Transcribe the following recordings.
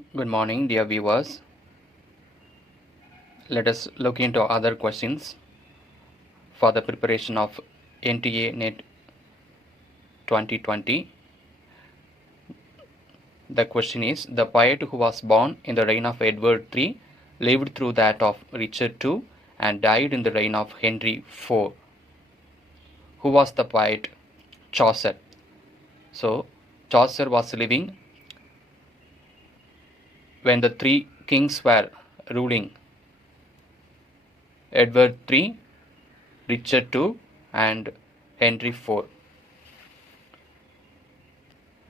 Good morning, dear viewers. Let us look into other questions for the preparation of NTA NET 2020. The question is, the poet who was born in the reign of Edward III, lived through that of Richard II, and died in the reign of Henry IV. Who was the poet? Chaucer. So, Chaucer was living when the three kings were ruling: Edward III, Richard II, and Henry IV.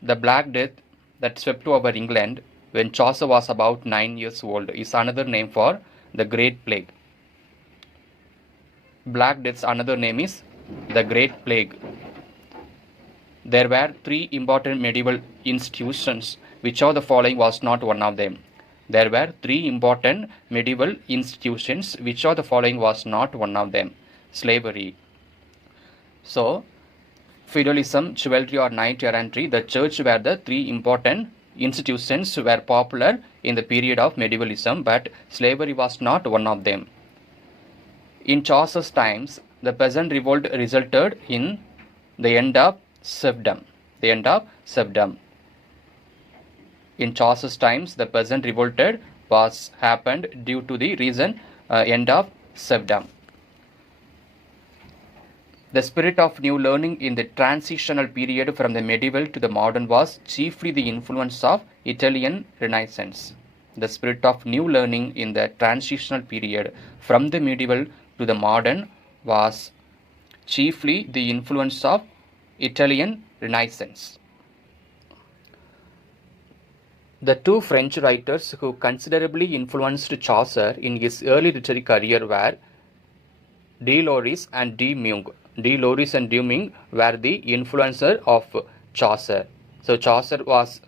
The Black Death that swept over England when Chaucer was about 9 years old is another name for the Great Plague. Black Death's another name is the Great Plague. There were three important medieval institutions. Which of the following was not one of them? There were three important medieval institutions. Which of the following was not one of them? Slavery. So, feudalism, chivalry or knight errantry, the church were the three important institutions were popular in the period of medievalism, but slavery was not one of them. In Chaucer's times, the peasant revolt resulted in the end of serfdom. In Chaucer's times, the peasant revolted was happened due to the reason end of serfdom. The spirit of new learning in the transitional period from the medieval to the modern was chiefly the influence of Italian Renaissance. The spirit of new learning in the transitional period from the medieval to the modern was chiefly the influence of Italian Renaissance. The two French writers who considerably influenced Chaucer in his early literary career were De Loris and De Meung. De Loris and De Meung were the influencer of Chaucer. So Chaucer was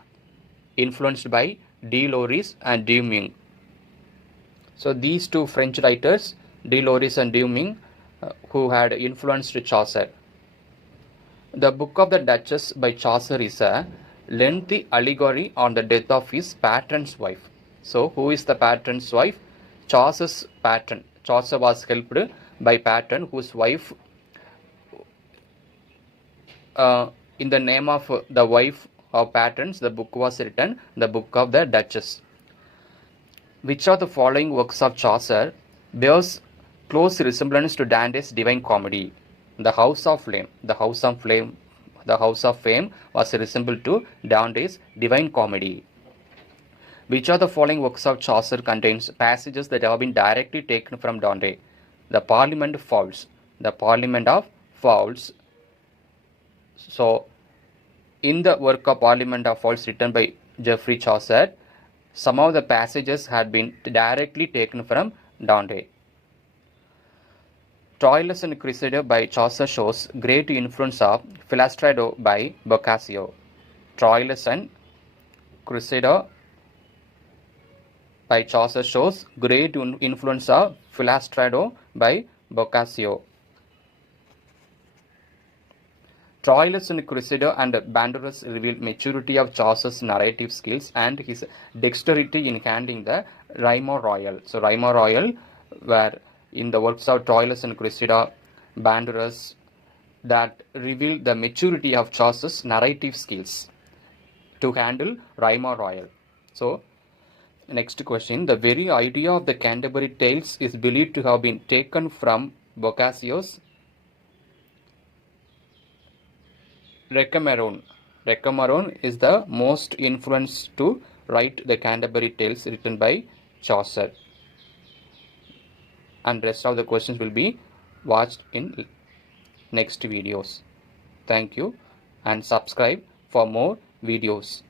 influenced by De Loris and De Meung. So these two French writers, De Loris and De Meung, who had influenced Chaucer. The Book of the Duchess by Chaucer is a lengthy allegory on the death of his patron's wife. So who is the patron's wife? Chaucer's patron. Chaucer was helped by patron whose wife, in the name of the wife of patrons, the book was written, the Book of the Duchess. Which of the following works of Chaucer bears close resemblance to Dante's Divine Comedy? The House of Flame. The House of Fame was resembled to Dante's Divine Comedy. Which of the following works of Chaucer contains passages that have been directly taken from Dante? The Parliament Fowls. The Parliament of Fowls. So, in the work of Parliament of Fowls written by Geoffrey Chaucer, some of the passages had been directly taken from Dante. Troilus and Cressida by Chaucer shows great influence of Philostrato by Boccaccio. Troilus and Cressida by Chaucer shows great influence of Philostrato by Boccaccio. Troilus and Cressida and Bandurus reveal maturity of Chaucer's narrative skills and his dexterity in handling the Rimo Royal. So Rimo Royal were in the works of Troilus and Cressida, Bandurus, that reveal the maturity of Chaucer's narrative skills to handle Rimo Royal. So, next question. The very idea of the Canterbury Tales is believed to have been taken from Boccaccio's Decameron. Decameron is the most influence to write the Canterbury Tales written by Chaucer. And rest of the questions will be watched in next videos. Thank you and subscribe for more videos.